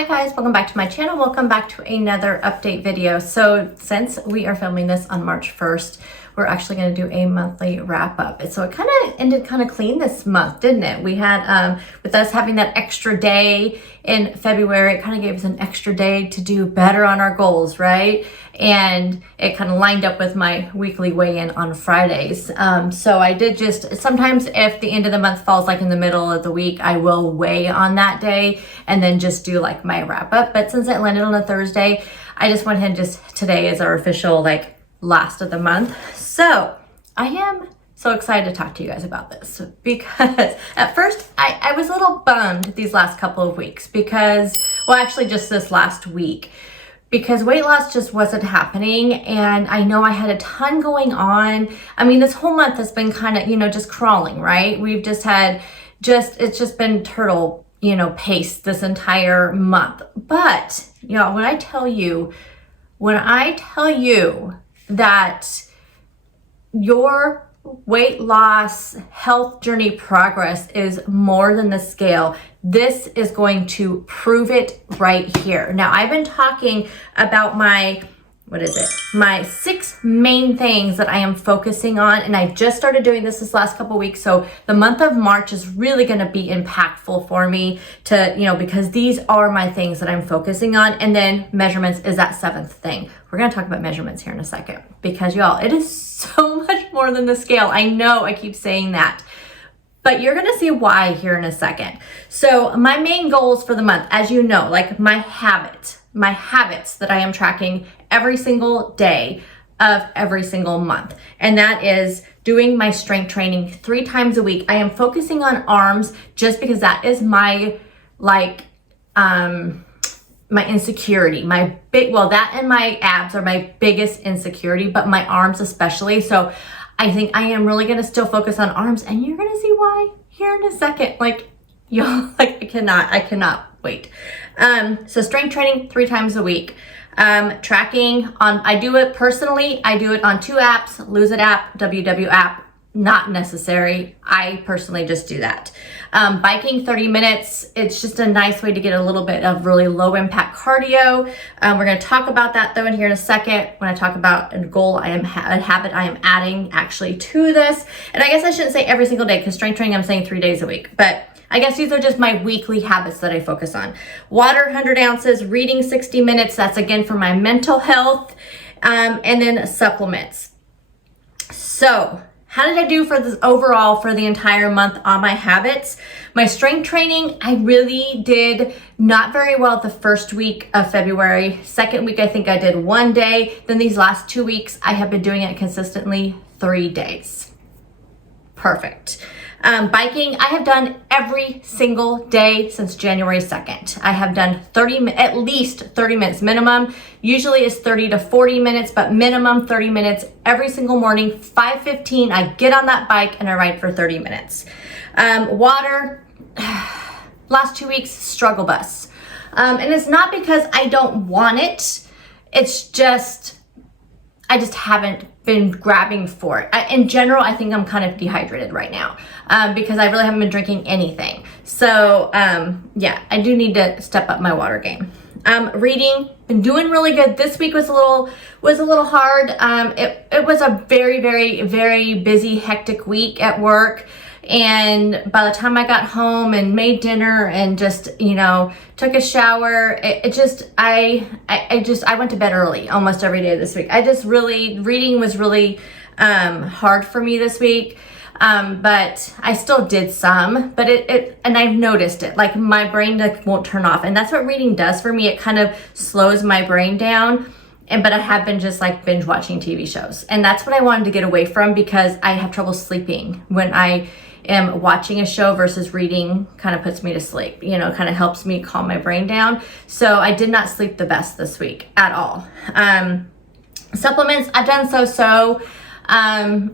Hi guys, welcome back to my channel. Welcome back to another update video. So since we are filming this on March 1st, we're actually going to do a monthly wrap up. So it kind of ended kind of clean this month, didn't it? We had, with us having that extra day in February, it kind of gave us an extra day to do better on our goals, right? And it kind of lined up with my weekly weigh-in on Fridays. So I did just, sometimes if the end of the month falls like in the middle of the week, I will weigh on that day and then just do like my wrap up. But since it landed on a Thursday, I just went ahead and just, today is our official like last of the month. So I am so excited to talk to you guys about this because at first I was a little bummed these last couple of weeks because, well, actually just this last week, because weight loss just wasn't happening. And I know I had a ton going on. I mean, this whole month has been kind of, just crawling, right? We've just had it's just been turtle, pace this entire month. But, when I tell you that your weight loss health journey progress is more than the scale, this is going to prove it right here. Now, I've been talking about my 6 main things that I am focusing on, and I just started doing this last couple weeks. So the month of March is really going to be impactful for me to, because these are my things that I'm focusing on. And then measurements is that 7th thing. We're going to talk about measurements here in a second because y'all, it is so much more than the scale. I know I keep saying that, but you're going to see why here in a second. So my main goals for the month, as you know, like my habits that I am tracking every single day of every single month. And that is doing my strength training 3 times a week. I am focusing on arms just because that is my my insecurity, that and my abs are my biggest insecurity, but my arms especially. So I think I am really going to still focus on arms, and you're going to see why here in a second. Y'all, I cannot wait. So strength training 3 times a week. Tracking I do it personally. I do it on 2 apps, Lose It app, WW app. Not necessary. I personally just do that. Biking 30 minutes. It's just a nice way to get a little bit of really low impact cardio. We're going to talk about that though in here in a second when I talk about a goal a habit I am adding actually to this. And I guess I shouldn't say every single day because strength training I'm saying 3 days a week, but I guess these are just my weekly habits that I focus on. Water, 100 ounces, reading 60 minutes. That's again for my mental health. And then supplements. So how did I do for this overall for the entire month on my habits? My strength training, I really did not very well the first week of February. Second week, I think I did 1 day. Then these last 2 weeks, I have been doing it consistently 3 days. Perfect. Biking, I have done every single day since January 2nd. I have done at least 30 minutes minimum. Usually it's 30 to 40 minutes, but minimum 30 minutes every single morning. 5:15, I get on that bike and I ride for 30 minutes. Water, last 2 weeks, struggle bus. And it's not because I don't want it. It's just, I just haven't been grabbing for it. In general, I think I'm kind of dehydrated right now because I really haven't been drinking anything. So yeah, I do need to step up my water game. Reading, been doing really good. This week was a little hard. It was a very, very, very busy, hectic week at work. And by the time I got home and made dinner and just, took a shower, I went to bed early almost every day this week. Reading was really hard for me this week. But I still did some, but and I've noticed it, like my brain won't turn off. And that's what reading does for me. It kind of slows my brain down. But I have been just like binge watching TV shows. And that's what I wanted to get away from because I have trouble sleeping when I am watching a show versus reading kind of puts me to sleep, kind of helps me calm my brain down. So I did not sleep the best this week at all. Supplements, I've done so. I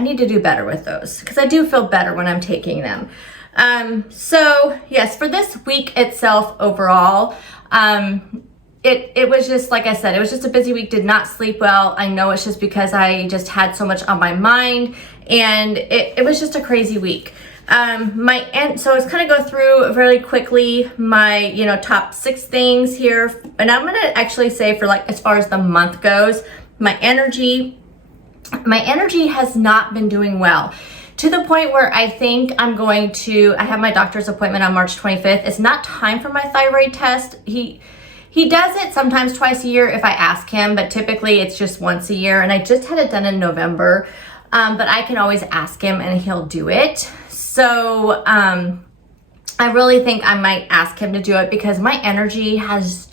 need to do better with those because I do feel better when I'm taking them. So yes, for this week itself overall, it was just, like I said, it was just a busy week, did not sleep well. I know it's just because I just had so much on my mind and it was just a crazy week. So let's kind of go through really quickly my, top 6 things here. And I'm going to actually say for like, as far as the month goes, my energy has not been doing well, to the point where I think I have my doctor's appointment on March 25th. It's not time for my thyroid test. He does it sometimes twice a year if I ask him, but typically it's just once a year. And I just had it done in November, but I can always ask him and he'll do it. So I really think I might ask him to do it because my energy has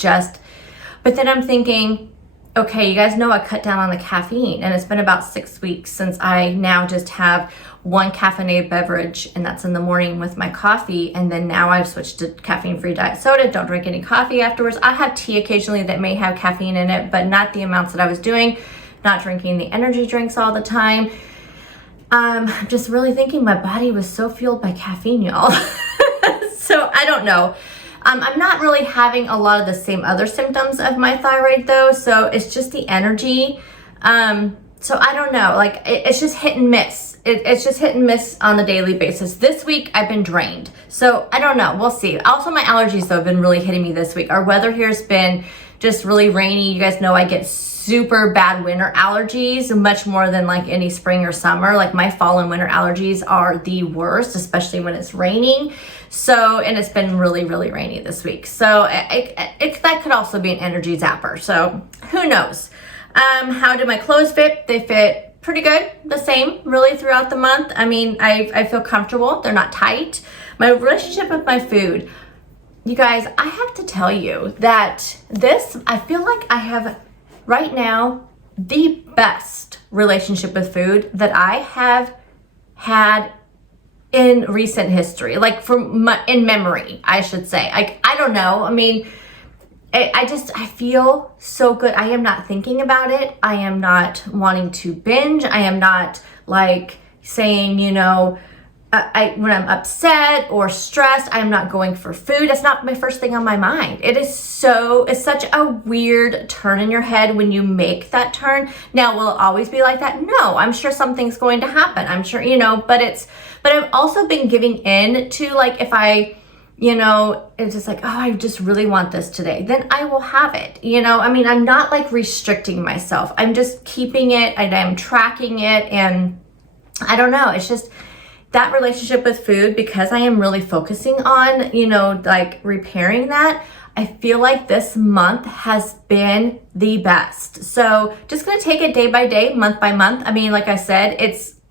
but then I'm thinking, okay, you guys know I cut down on the caffeine, and it's been about 6 weeks since I now just have one caffeinated beverage, and that's in the morning with my coffee. And then now I've switched to caffeine-free diet soda. Don't drink any coffee afterwards. I have tea occasionally that may have caffeine in it, but not the amounts that I was doing. Not drinking the energy drinks all the time. I'm just really thinking my body was so fueled by caffeine, y'all. So I don't know. I'm not really having a lot of the same other symptoms of my thyroid though. So it's just the energy. So I don't know, like it's just hit and miss. It's just hit and miss on a daily basis. This week I've been drained. So I don't know, we'll see. Also my allergies though have been really hitting me this week. Our weather here has been just really rainy. You guys know I get super bad winter allergies, much more than like any spring or summer. Like my fall and winter allergies are the worst, especially when it's raining. So, and it's been really, really rainy this week. So that could also be an energy zapper. So who knows? How do my clothes fit? They fit pretty good, the same really throughout the month. I mean, I feel comfortable. They're not tight. My relationship with my food, you guys, I have to tell you that I feel like I have right now the best relationship with food that I have had in recent history, like in memory, I should say. Like, I don't know. I mean, I feel so good. I am not thinking about it. I am not wanting to binge. I am not like saying, when I'm upset or stressed, I'm not going for food. That's not my first thing on my mind. It's such a weird turn in your head when you make that turn. Now, will it always be like that? No, I'm sure something's going to happen. I'm sure, but I've also been giving in to like, if I, it's just like, oh, I just really want this today, then I will have it. I mean, I'm not like restricting myself. I'm just keeping it and I'm tracking it. And I don't know, it's just that relationship with food, because I am really focusing on, like repairing that. I feel like this month has been the best. So just going to take it day by day, month by month. I mean, like I said,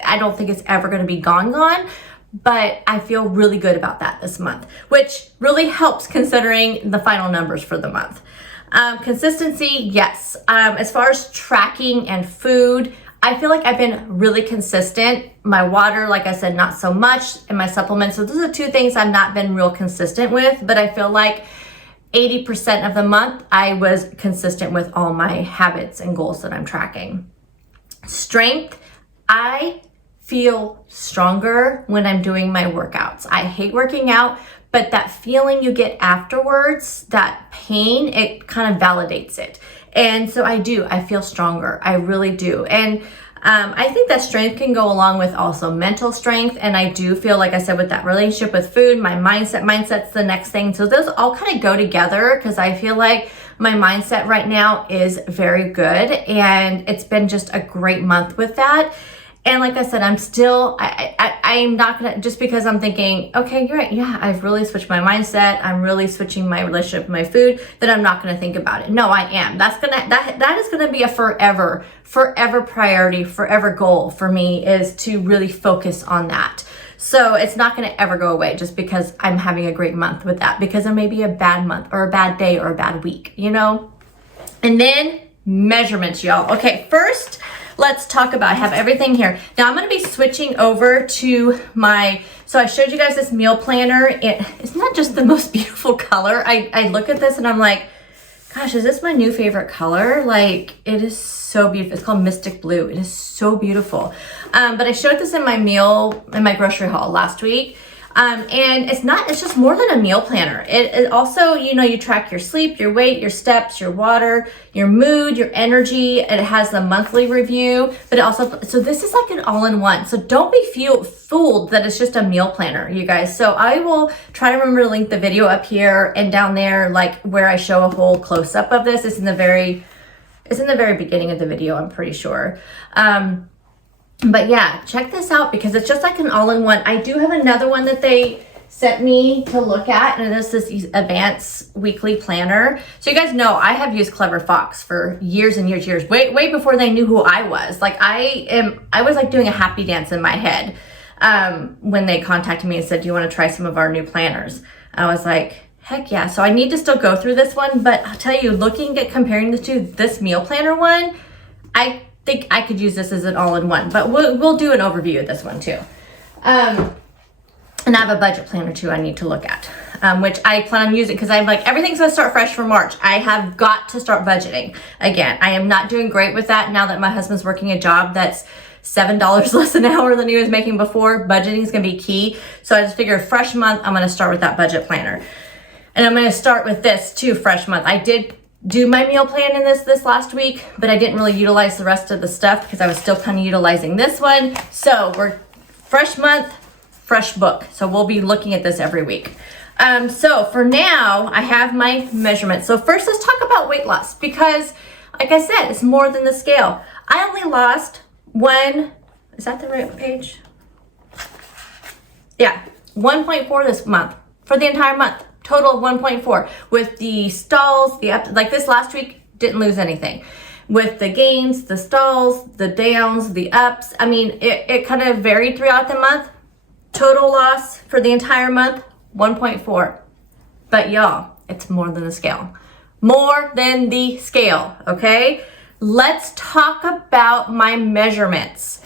I don't think it's ever going to be gone, but I feel really good about that this month, which really helps considering the final numbers for the month. Consistency, yes. As far as tracking and food, I feel like I've been really consistent. My water, like I said, not so much, and my supplements. So those are 2 things I've not been real consistent with, but I feel like 80% of the month I was consistent with all my habits and goals that I'm tracking. Strength, I feel stronger when I'm doing my workouts. I hate working out, but that feeling you get afterwards, that pain, it kind of validates it. And so I feel stronger. I really do. And I think that strength can go along with also mental strength. And I do feel, like I said, with that relationship with food, my mindset's the next thing. So those all kind of go together, because I feel like my mindset right now is very good. And it's been just a great month with that. And like I said, I'm not gonna, just because I'm thinking, okay, you're right, yeah, I've really switched my mindset, I'm really switching my relationship with my food, then I'm not gonna think about it. No, I am. That is gonna be a forever priority, forever goal for me, is to really focus on that. So it's not gonna ever go away just because I'm having a great month with that, because there may be a bad month or a bad day or a bad week, And then measurements, y'all. Okay, first, let's talk about, I have everything here. Now I'm going to be switching over to so I showed you guys this meal planner. It's not just the most beautiful color. I look at this and I'm like, gosh, is this my new favorite color? Like, it is so beautiful. It's called Mystic Blue. It is so beautiful. But I showed this in my grocery haul last week. And it's just more than a meal planner. It also, you track your sleep, your weight, your steps, your water, your mood, your energy. It has the monthly review, but so this is like an all-in-one. So don't be fooled that it's just a meal planner, you guys. So I will try to remember to link the video up here and down there, like where I show a whole close-up of this. It's in the very beginning of the video, I'm pretty sure. But yeah, check this out because it's just like an all-in-one. I do have another one that they sent me to look at, and it's this advanced weekly planner. So you guys know I have used Clever Fox for years and years, way before they knew who I was. Like I was like doing a happy dance in my head when they contacted me and said, do you want to try some of our new planners? I was like, heck yeah. So I need to still go through this one, but I'll tell you, comparing the two, this meal planner one, I think I could use this as an all-in-one, but we'll do an overview of this one too. And I have a budget planner too I need to look at, which I plan on using because I'm like, everything's gonna start fresh for March. I have got to start budgeting again. I am not doing great with that now that my husband's working a job that's $7 less an hour than he was making before. Budgeting is gonna be key. So I just figured fresh month, I'm gonna start with that budget planner. And I'm gonna start with this too, fresh month. I did do my meal plan in this last week, but I didn't really utilize the rest of the stuff because I was still kind of utilizing this one. So we're fresh month, fresh book. So we'll be looking at this every week. So for now, I have my measurements. So first let's talk about weight loss because like I said, it's more than the scale. I only lost is that the right page? Yeah, 1.4 this month for the entire month. Total of 1.4 with the stalls, like this last week didn't lose anything. With the gains, the stalls, the downs, the ups, I mean, it kind of varied throughout the month. Total loss for the entire month, 1.4. But y'all, it's more than the scale. More than the scale, okay? Let's talk about my measurements.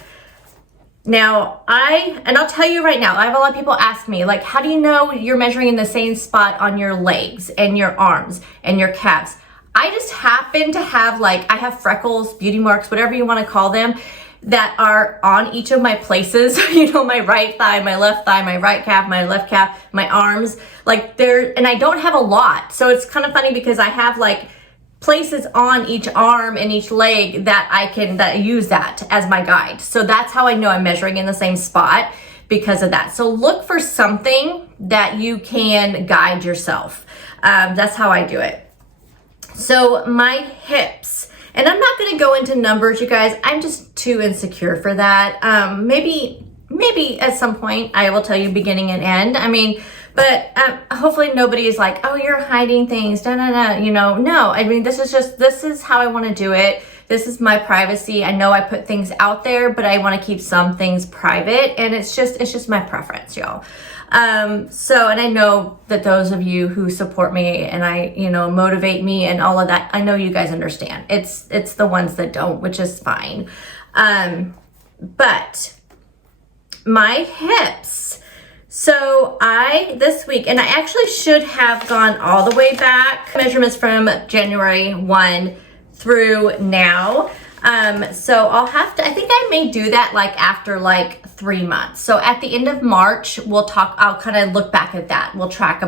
Now, I'll tell you right now, I have a lot of people ask me, like, how do you know you're measuring in the same spot on your legs and your arms and your calves? I just happen to have, I have freckles, beauty marks, whatever you want to call them, that are on each of my places, my right thigh, my right calf, my left calf, my arms, and I don't have a lot. So it's kind of funny because I have, places on each arm and each leg that use that as my guide. So that's how I know I'm measuring in the same spot because of that. So look for something that you can guide yourself. That's how I do it. So my hips, and I'm not going to go into numbers, you guys. I'm just too insecure for that. Maybe at some point I will tell you beginning and end. But hopefully nobody is like, oh, you're hiding things, no. This is how I want to do it. This is my privacy. I know I put things out there, but I want to keep some things private, and it's just my preference, y'all. And I know that those of you who support me and motivate me and all of that, I know you guys understand. It's the ones that don't, which is fine. But my hips. So this week, and I actually should have gone all the way back, measurements from January 1 through now. So I'll have to, I think I may do that after 3 months. So at the end of March, I'll kind of look back at that. We'll track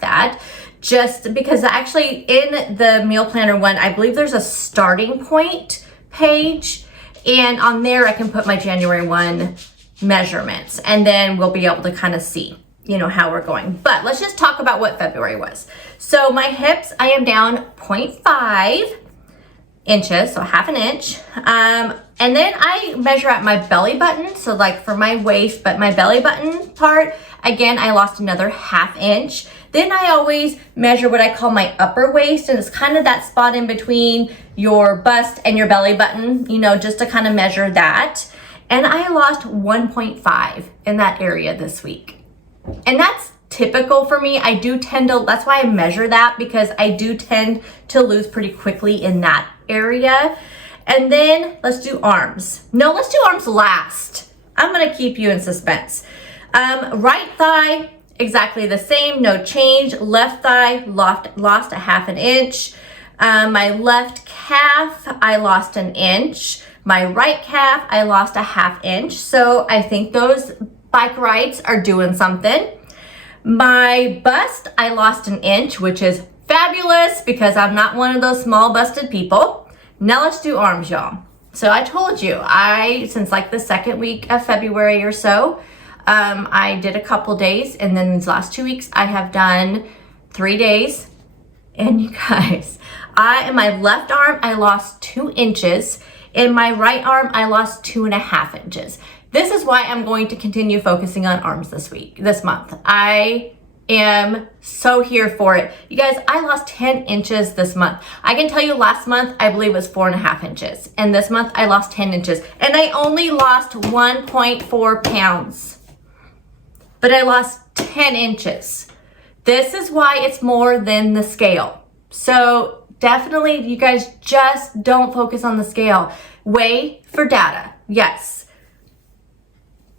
that just because actually in the meal planner one, I believe there's a starting point page, and on there I can put my January 1 measurements, and then we'll be able to kind of see, how we're going. But let's just talk about what February was. So my hips, I am down 0.5 inches, so half an inch. And then I measure at my belly button. So for my waist, but my belly button part, again, I lost another half inch. Then I always measure what I call my upper waist, and it's kind of that spot in between your bust and your belly button, just to kind of measure that. And I lost 1.5 in that area this week. And that's typical for me. That's why I measure that, because I do tend to lose pretty quickly in that area. And then let's do arms. No, let's do arms last. I'm gonna keep you in suspense. Right thigh, exactly the same, no change. Left thigh, lost a half an inch. My left calf, I lost an inch. My right calf, I lost a half inch. So I think those bike rides are doing something. My bust, I lost an inch, which is fabulous because I'm not one of those small busted people. Now let's do arms, y'all. So I told you, since like the second week of February or so, I did a couple days, and then these last 2 weeks I have done 3 days. And you guys, in my left arm, I lost 2 inches. In my right arm, I lost 2.5 inches. This is why I'm going to continue focusing on arms this month. I am so here for it. You guys, I lost 10 inches this month. I can tell you last month, I believe it was 4.5 inches. And this month I lost 10 inches. And I only lost 1.4 pounds. But I lost 10 inches. This is why it's more than the scale. So definitely, you guys just don't focus on the scale. Weigh for data, yes.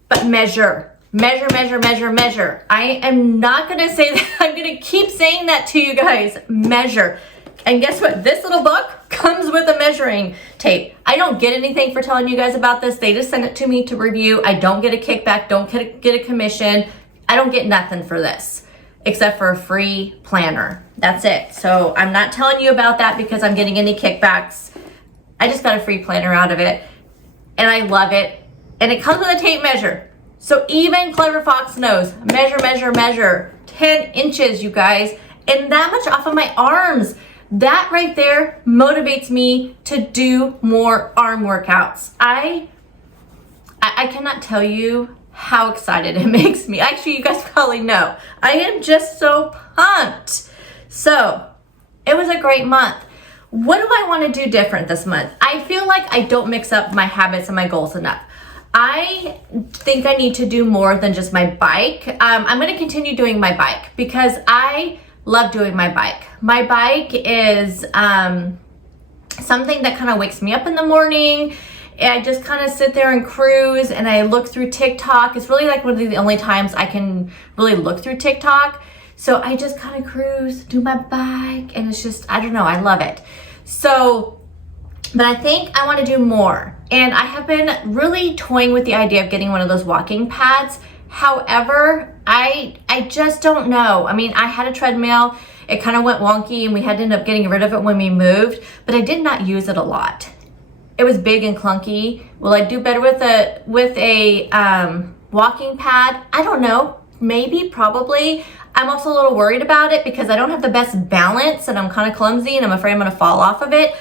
But measure. Measure, measure, measure, measure. I am not gonna say that. I'm gonna keep saying that to you guys. Measure. And guess what? This little book comes with a measuring tape. I don't get anything for telling you guys about this. They just send it to me to review. I don't get a kickback, don't get a commission. I don't get nothing for this except for a free planner. That's it. So I'm not telling you about that because I'm getting any kickbacks. I just got a free planner out of it and I love it. And it comes with a tape measure. So even Clever Fox knows, measure, measure, measure. 10 inches, you guys, and that much off of my arms. That right there motivates me to do more arm workouts. I cannot tell you how excited it makes me. Actually, you guys probably know. I am just so pumped. So it was a great month. What do I want to do different this month? I feel like I don't mix up my habits and my goals enough. I think I need to do more than just my bike. I'm going to continue doing my bike because I love doing my bike. My bike is something that kind of wakes me up in the morning. I just kind of sit there and cruise and I look through TikTok. It's really like one of the only times I can really look through TikTok. So I just kind of cruise, do my bike, and it's just, I don't know, I love it. So, but I think I want to do more. And I have been really toying with the idea of getting one of those walking pads. However, I just don't know. I mean, I had a treadmill. It kind of went wonky and we had to end up getting rid of it when we moved, but I did not use it a lot. It was big and clunky. Will I do better with a walking pad? I don't know. Maybe, probably. I'm also a little worried about it because I don't have the best balance and I'm kind of clumsy and I'm afraid I'm gonna fall off of it.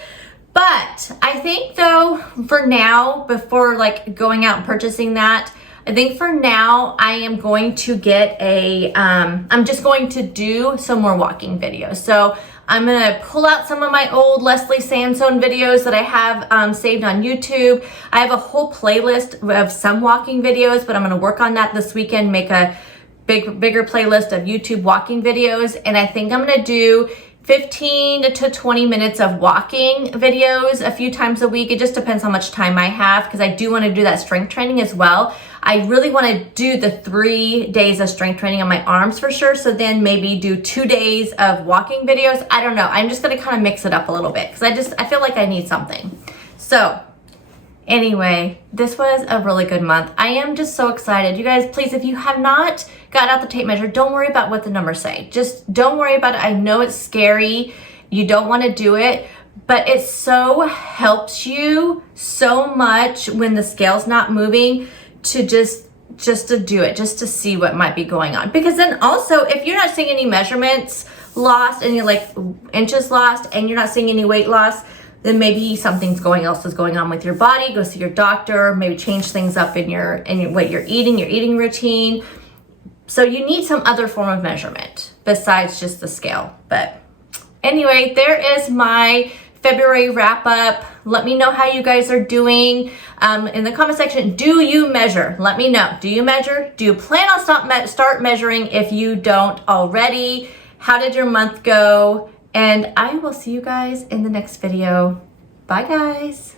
But I think though, for now, before like going out and purchasing that, I think for now I am going to get I'm just going to do some more walking videos. So I'm gonna pull out some of my old Leslie Sansone videos that I have saved on YouTube. I have a whole playlist of some walking videos, but I'm gonna work on that this weekend, make a bigger playlist of YouTube walking videos. And I think I'm gonna do 15 to 20 minutes of walking videos a few times a week. It just depends how much time I have because I do want to do that strength training as well. I really want to do the 3 days of strength training on my arms for sure. So then maybe do 2 days of walking videos. I don't know. I'm just going to kind of mix it up a little bit because I feel like I need something. So anyway, this was a really good month. I am just so excited. You guys, please, if you have not got out the tape measure, don't worry about what the numbers say. Just don't worry about it. I know it's scary. You don't want to do it, but it so helps you so much when the scale's not moving to just to do it, just to see what might be going on. Because then also, if you're not seeing any measurements lost and you're like inches lost and you're not seeing any weight loss, then maybe something's else is going on with your body. Go see your doctor, maybe change things up in what you're eating, your eating routine. So you need some other form of measurement besides just the scale. But anyway, there is my February wrap up. Let me know how you guys are doing in the comment section. Do you measure? Let me know. Do you measure? Do you plan on start measuring if you don't already? How did your month go? And I will see you guys in the next video. Bye, guys.